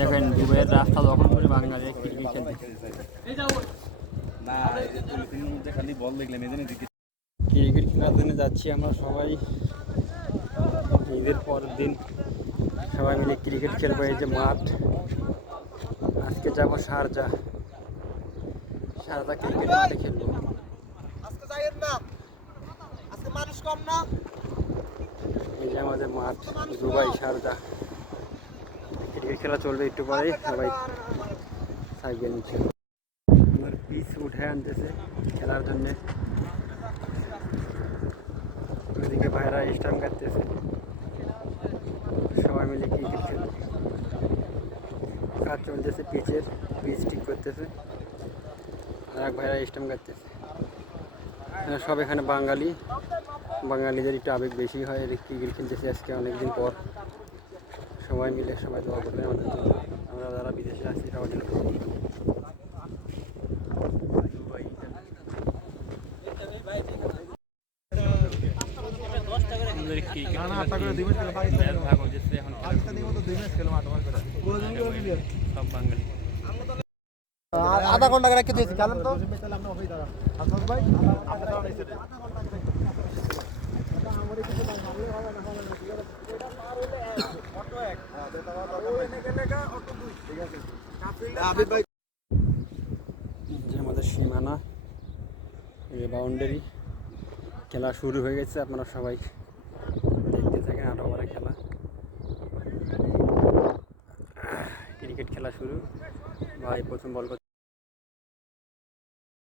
দেখেন দুবাইয়ের রাস্তা দখল করে বাঙালি ক্রিকেট খেলতে। ক্রিকেট খেলার জন্য যাচ্ছি আমরা সবাই। ঈদের পরের দিন সবাই মিলে ক্রিকেট খেলবো। এই যে মাঠ, আজকে যাবো শারজা ক্রিকেট মাঠে খেলবো। এই যে আমাদের মাঠ, দুবাই শারজা ক্রিকেট খেলা চলবে একটু পরেই, সবাই থাকবে নিচে। আমাদের পিচ উঠে আনতেছে খেলার জন্যে। ওইদিকে ভাইরা স্টাম্প কাটতেছে, সবাই মিলে ক্রিকেট খেলবে। কাজ চলতেছে পিচের, পিচ ঠিক করতেছে, আর এক ভাইরা স্টাম্প কাটতেছে। সব এখানে বাঙালি, বাঙালিদের একটু আবেগ বেশি হয়। ক্রিকেট খেলতেছে আজকে অনেকদিন পর। সবাই মিলে সবাই দোয়া করবেন আমাদের জন্য, আমরা যারা বিদেশে আছি সবার জন্য। আধা ঘন্টা রেখে দিয়েছি, খেলেন তো। যে আমাদের সীমানা, এই বাউন্ডারি, খেলা শুরু হয়ে গেছে। আপনারা সবাই দেখতে থাকেন। 8 ওভারের খেলা, ক্রিকেট খেলা শুরু। ভাই প্রথম বল করতে